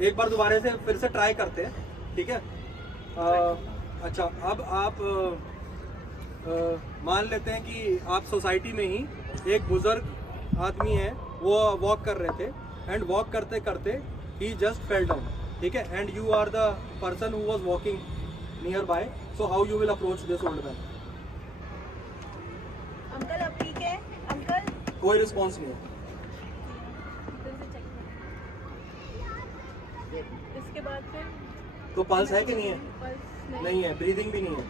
एक बार दोबारा से फिर से ट्राई करते हैं, ठीक है। अच्छा, अब आप मान लेते हैं कि आप सोसाइटी में ही एक बुजुर्ग आदमी है, वो वॉक कर रहे थे एंड वॉक करते करते ही जस्ट फेल डाउन, ठीक है, and you are the person who was walking nearby, so how you will approach this old man? Uncle अब ठीक है? अंकल कोई रिस्पॉन्स नहीं है। इसके बाद फिर तो पल्स है कि नहीं है? पल्स नहीं है, ब्रीदिंग भी नहीं है।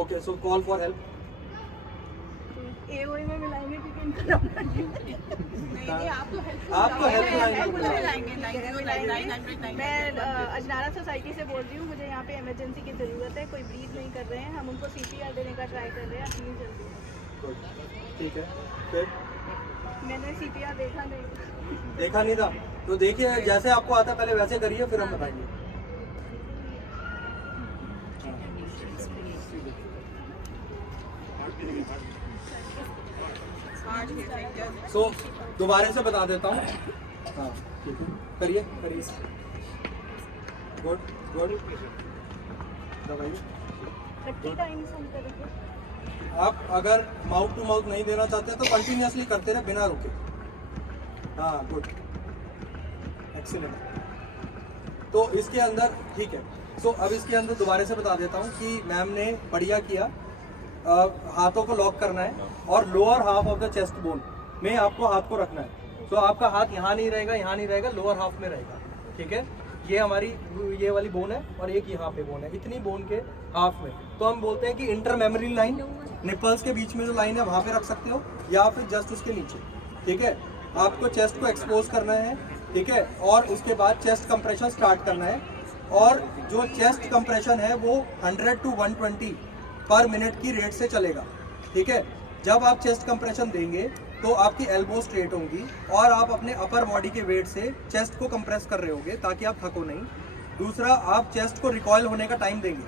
Okay, so call for help. AOE में मिलाएंगे क्योंकि इनका नंबर नहीं, आपको आपको हेल्पलाइन मैं अजनारा सोसाइटी से बोल रही हूँ। मुझे यहाँ पे इमरजेंसी की ज़रूरत है, कोई ब्रीथ नहीं कर रहे हैं, हम उनको सीपीआर देने का ट्राई कर रहे हैं, प्लीज़ जल्दी। ठीक है, फिर मैंने सीपीआर देखा नहीं था, तो देखिए जैसे आपको आता पहले वैसे करिए, फिर हम बताएंगे। सो दोबारा से बता देता हूँ। हाँ ठीक है, करिए। गुड दबाइए। आप अगर माउथ टू माउथ नहीं देना चाहते तो कंटिन्यूसली करते रहे बिना रुके। हाँ गुड, एक्सीलेंट। तो इसके अंदर ठीक है। सो अब इसके अंदर दोबारा से बता देता हूँ कि मैम ने बढ़िया किया। हाथों को लॉक करना है और lower half of the chest bone में आपको हाथ को रखना है। तो आपका हाथ यहाँ नहीं रहेगा, लोअर हाफ में रहेगा, ठीक है। ये हमारी ये वाली बोन है और एक यहाँ पे बोन है, इतनी बोन के हाफ में। तो हम बोलते हैं कि इंटर मेमोरी लाइन, निपल्स के बीच में जो लाइन है वहाँ पे रख सकते हो या फिर जस्ट उसके नीचे, ठीक है। आपको चेस्ट को एक्सपोज करना है, ठीक है, और उसके बाद चेस्ट कंप्रेशन स्टार्ट करना है। और जो चेस्ट कंप्रेशन है वो 100 to 120 पर मिनट की रेट से चलेगा, ठीक है। जब आप चेस्ट कंप्रेशन देंगे तो आपकी एल्बो स्ट्रेट होंगी और आप अपने अपर बॉडी के वेट से चेस्ट को कंप्रेस कर रहे होंगे ताकि आप थको नहीं। दूसरा, आप चेस्ट को रिकॉइल होने का टाइम देंगे।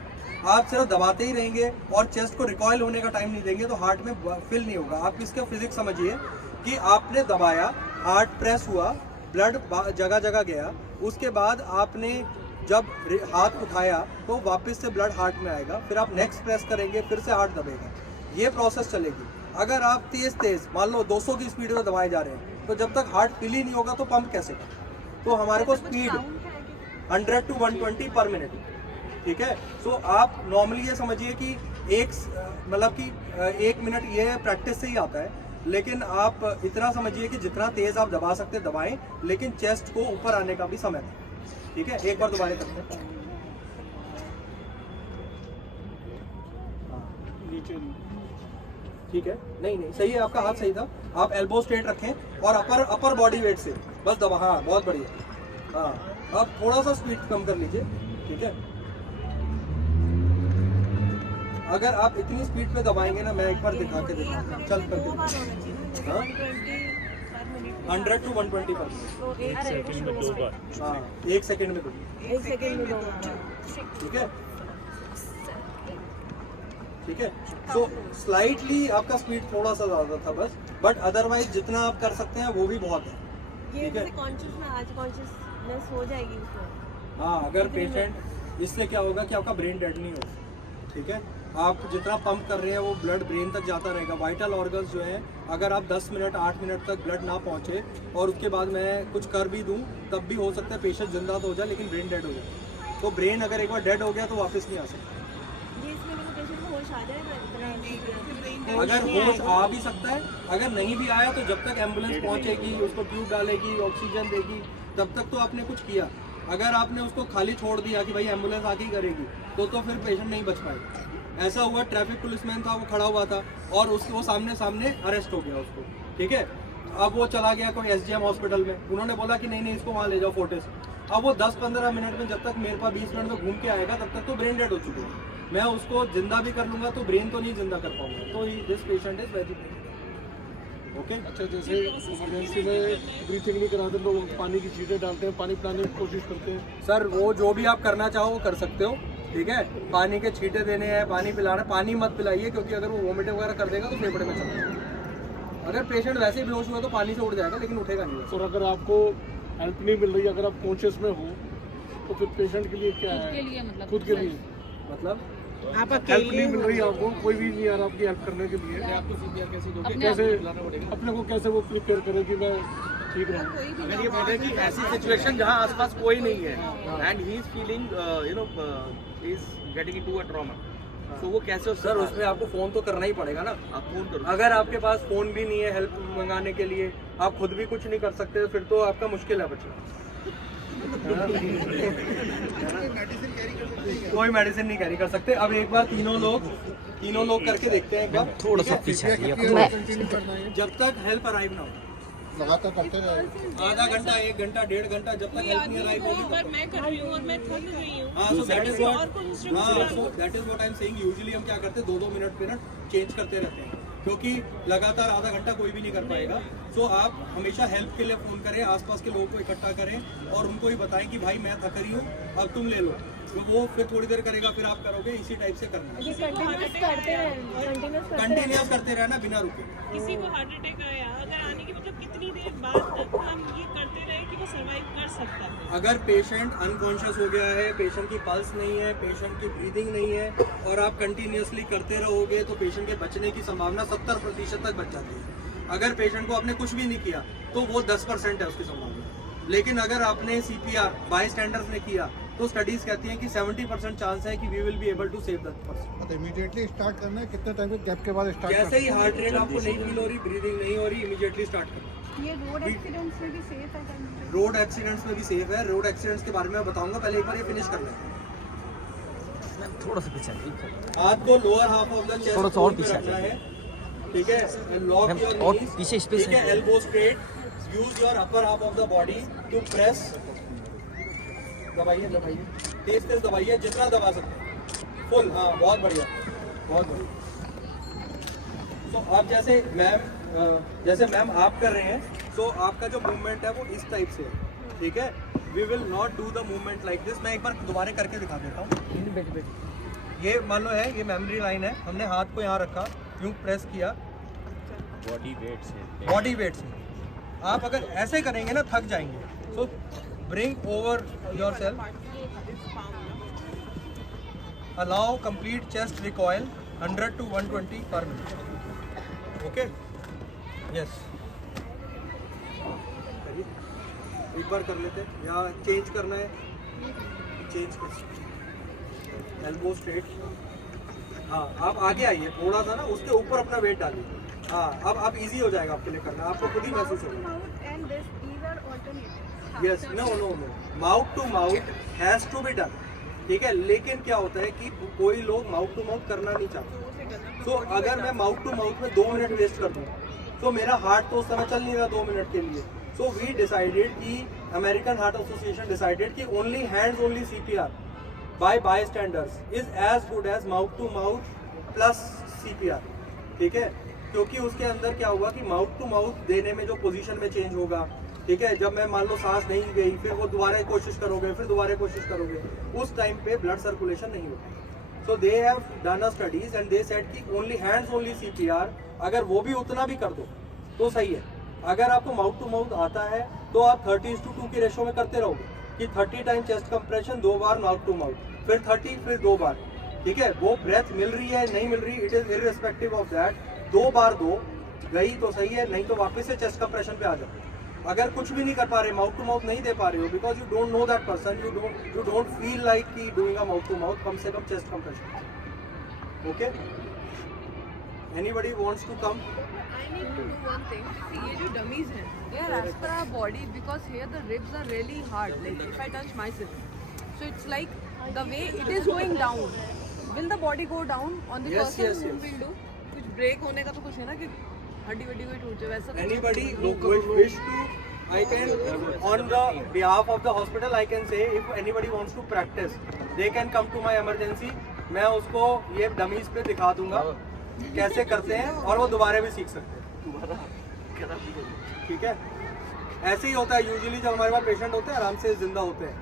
आप सिर्फ दबाते ही रहेंगे और चेस्ट को रिकॉइल होने का टाइम नहीं देंगे तो हार्ट में फिल नहीं होगा। आप इसका फिजिक्स समझिए कि आपने दबाया, हार्ट प्रेस हुआ, ब्लड जगह जगह गया, उसके बाद आपने जब हाथ उठाया तो वापस से ब्लड हार्ट में आएगा, फिर आप नेक्स्ट प्रेस करेंगे, फिर से हार्ट दबेगा, ये प्रोसेस चलेगी। अगर आप तेज मान लो 200 की स्पीड में दबाए जा रहे हैं तो जब तक हार्ट फिल ही नहीं होगा तो पंप कैसे कर? तो हमारे को स्पीड 100 to 120 पर मिनट, ठीक है। सो आप नॉर्मली ये समझिए कि मतलब कि 1 मिनट ये प्रैक्टिस से ही आता है, लेकिन आप इतना समझिए कि जितना तेज आप दबा सकते दबाएं, लेकिन चेस्ट को ऊपर आने का भी समय है, ठीक है। एक बार दोबारा करते हैं। नीचे, ठीक है, नहीं सही है, आपका हाथ सही था। आप एल्बो स्ट्रेट रखें और अपर बॉडी वेट से बस दबा। हाँ बहुत बढ़िया। हाँ अब थोड़ा सा स्पीड कम कर लीजिए, ठीक है। अगर आप इतनी स्पीड पे दबाएंगे ना, मैं एक बार दिखा के देखूँ, चल करके। हाँ 100 to 120 पर मिनट। हाँ 1 सेकेंड में दो, ठीक है। सो स्लाइटली आपका स्पीड थोड़ा सा ज़्यादा था बस, बट अदरवाइज जितना आप कर सकते हैं वो भी बहुत है, ठीक है। कॉन्शियसनेस हो जाएगी उसमें। हाँ अगर पेशेंट, इससे क्या होगा कि आपका ब्रेन डेड नहीं होगा, ठीक है। आप जितना पंप कर रहे हैं वो ब्लड ब्रेन तक जाता रहेगा। वाइटल ऑर्गन्स जो है, अगर आप 10 मिनट 8 मिनट तक ब्लड ना पहुँचे और उसके बाद मैं कुछ कर भी दूँ तब भी हो सकता है पेशेंट जिंदा तो हो जाए लेकिन ब्रेन डेड हो जाए। तो ब्रेन अगर एक बार डेड हो गया तो वापस नहीं आ सकता। अगर होश आ भी सकता है, अगर नहीं भी आया तो जब तक एम्बुलेंस पहुंचेगी, उसको ट्यूब डालेगी, ऑक्सीजन देगी, तब तक तो आपने कुछ किया। अगर आपने उसको खाली छोड़ दिया कि भाई एम्बुलेंस आके ही करेगी तो फिर पेशेंट नहीं बच पाएगा। ऐसा हुआ, ट्रैफिक पुलिसमैन था, वो खड़ा हुआ था और वो सामने अरेस्ट हो गया उसको, ठीक है। अब वो चला गया कोई SGM हॉस्पिटल में, उन्होंने बोला कि नहीं इसको वहाँ ले जाओ फोर्टिस। अब वो 10-15 मिनट में, जब तक मेरे पास 20 मिनट में घूम के आएगा तब तक तो ब्रेन डेड हो चुकी है। मैं उसको जिंदा भी कर लूंगा तो ब्रेन तो नहीं जिंदा कर पाऊंगा। तो this patient is very okay. अच्छा, जैसे इमरजेंसी में ब्रीथिंग नहीं कराते लोग, पानी की छींटे डालते हैं, पानी पिलाने की कोशिश करते हैं। सर वो जो भी आप करना चाहो वो कर सकते हो, ठीक है। पानी के छींटे देने हैं, पानी पिलाना, पानी मत पिलाइए क्योंकि अगर वो वोमिटिंग वगैरह कर देगा तो फेफड़े में चला जाएगा। अगर पेशेंट वैसे ही बेहोश हुआ तो पानी से उठ जाएगा लेकिन उठेगा नहीं। और अगर आपको हेल्प नहीं मिल रही, अगर आप कॉन्शियस में हो तो फिर पेशेंट के लिए क्या है? खुद के लिए मतलब आप हेल्प नहीं मिल रही आपको, कोई भी नहीं आ रहा आपकी हेल्प करने के लिए। कैसे अपने को कैसे वो प्रिपेयर करें कि मैं ठीक रहूँ? अगर ये बोल रहे हैं कि ऐसी सिचुएशन जहाँ आसपास कोई नहीं है and he is feeling is getting into a trauma, तो वो कैसे सर उसमें आपको फोन तो करना ही पड़ेगा ना। आप फोन करो। अगर आपके पास फोन भी नहीं है हेल्प मंगाने के लिए, आप खुद भी कुछ नहीं कर सकते, फिर तो आपका मुश्किल है बचना। कोई मेडिसिन नहीं कैरी कर सकते। अब एक बार तीनों लोग करके देखते हैं एक बार, थोड़ा सा पीछे जब तक हेल्प अराइव ना हो। लगातार करते रहे, आधा घंटा, 1 घंटा, 1.5 घंटा, जब तक हेल्प नहीं अराइव होगी। पर मैं कर रही हूँ और मैं थक रही हूँ। सो दैट इज और कुछ instructions what I am saying. Usually हम क्या करते हैं 2-2 मिनट चेंज करते रहते हैं, क्योंकि लगातार आधा घंटा कोई भी नहीं कर पाएगा। सो आप हमेशा हेल्प के लिए फ़ोन करें, आसपास के लोगों को इकट्ठा करें और उनको ही बताएं कि भाई मैं थक रही हूँ, अब तुम ले लो। तो वो फिर थोड़ी देर करेगा, फिर आप करोगे, इसी टाइप से करना है। कंटिन्यूस करते रहना बिना रुके। किसी को हार्ट अटैक आया, अगर आने की मतलब कितनी देर बाद तक हम ये करते रहे कि वो सर्वाइव कर सकता है? अगर पेशेंट अनकॉन्शियस हो गया है, पेशेंट की पल्स नहीं है, पेशेंट की ब्रीदिंग नहीं है और आप कंटिन्यूसली करते रहोगे तो पेशेंट के बचने की संभावना 70% तक बच जाती है। अगर पेशेंट को आपने कुछ भी नहीं किया तो वो 10% है उसकी संभावना। लेकिन अगर आपने CPR बाय स्टैंडर्ड्स ने किया तो स्टडीज कहती हैं कि 70% चांस है कि we will be able to save that person. तो इमीडिएटली स्टार्ट करना है, कितने टाइम के गैप के बाद स्टार्ट? जैसे ही हार्ट रेट आपको नहीं फील हो रही, ब्रीदिंग नहीं हो रही, इमीडिएटली स्टार्ट करो। ये रोड एक्सीडेंट्स में भी सेफ है? रोड एक्सीडेंट्स में भी सेफ है। रोड एक्सीडेंट्स के बारे में मैं बताऊंगा, पहले एक बार ये फिनिश कर लें। थोड़ा सा पीछे हाथ को lower half of the chest थोड़ा सा और पीछे रखना है, ठीक है। लॉक योर और नीज, पीछे स्पेस ठीक है। Elbow straight, use your upper half of the body to press. दबाइए तेज दबाइए, जितना दबा सकते हैं फुल। हाँ, बहुत बढ़िया, बहुत बढ़िया। तो आप जैसे मैम आप कर रहे हैं, तो आपका जो मूवमेंट है वो इस टाइप से है, ठीक है। We will not do the movement like this. मैं एक बार दोबारा करके दिखा देता हूँ। ये मान लो है, ये मेमोरी लाइन है, हमने हाथ को यहाँ रखा, यूँ प्रेस किया, बॉडी वेट से। आप अगर ऐसे करेंगे ना थक जाएंगे। सो bring over your self, allow complete chest recoil 100 to 120 पर मिनट। Okay, yes. एक बार कर लेते हैं, या चेंज करना है, चेंज कर। Elbow straight. हाँ, आप आगे आइए थोड़ा सा ना, उसके ऊपर अपना वेट डालिए। हाँ, अब इजी हो जाएगा आपके लिए करना, आपको खुद ही महसूस होगा। Yes, no, mouth to mouth has to be done, ठीक है। लेकिन क्या होता है कि कोई लोग माउथ टू माउथ करना नहीं चाहते। तो अगर मैं माउथ टू माउथ में 2 मिनट वेस्ट कर दूँ तो मेरा हार्ट तो उस समय चल नहीं रहा 2 मिनट के लिए। सो वी डिसाइडेड कि अमेरिकन हार्ट एसोसिएशन डिसाइडेड कि only hands only CPR by bystanders is as good as mouth to mouth plus CPR, ठीक है। क्योंकि उसके अंदर क्या हुआ कि माउथ टू माउथ देने में जो पोजीशन में चेंज होगा, ठीक है। जब मैं मान लो सांस नहीं गई, फिर वो दोबारा कोशिश करोगे, फिर दोबारा कोशिश करोगे, उस टाइम पे ब्लड सर्कुलेशन नहीं होता। So they have done a studies and they said कि ओनली हैंड्स ओनली CPR, अगर वो भी उतना भी कर दो तो सही है। अगर आपको माउथ टू माउथ आता है तो आप 30:2 की रेशो में करते रहोगे कि 30 टाइम चेस्ट कंप्रेशन, 2 बार माउथ टू माउथ, फिर 30, फिर 2 बार, ठीक है। वो ब्रेथ मिल रही है नहीं मिल रही, it is irrespective of that. 2 बार 2 गई तो सही है, नहीं तो वापस से चेस्ट कंप्रेशन पे आ जाओ। अगर कुछ भी नहीं कर पा रहे, माउथ टू माउथ नहीं दे पा रहे हो, because you don't know that person, you don't feel like कि doing a mouth to mouth, कम से कम chest compression. Okay, anybody wants to come? I need to do one thing. See, ये जो dummies हैं, they are as per our body because here the ribs are really hard. Like if I touch myself, so it's like the way it is going down. Will the body go down on the Yes, person yes, who yes. will do? कुछ break होने का तो कुछ है ना कि हड्डी वड्डी कोई टूट जाए वैसा तो Anybody who wish to, I can, on the behalf of the hospital, I can say if anybody wants to practice, they can come to my emergency. मैं उसको ये डमीज पे दिखा दूंगा कैसे करते हैं और वो दोबारा भी सीख सकते हैं, ठीक है। ऐसे ही होता है यूजुअली जब हमारे पास पेशेंट होते हैं, आराम से जिंदा होते हैं।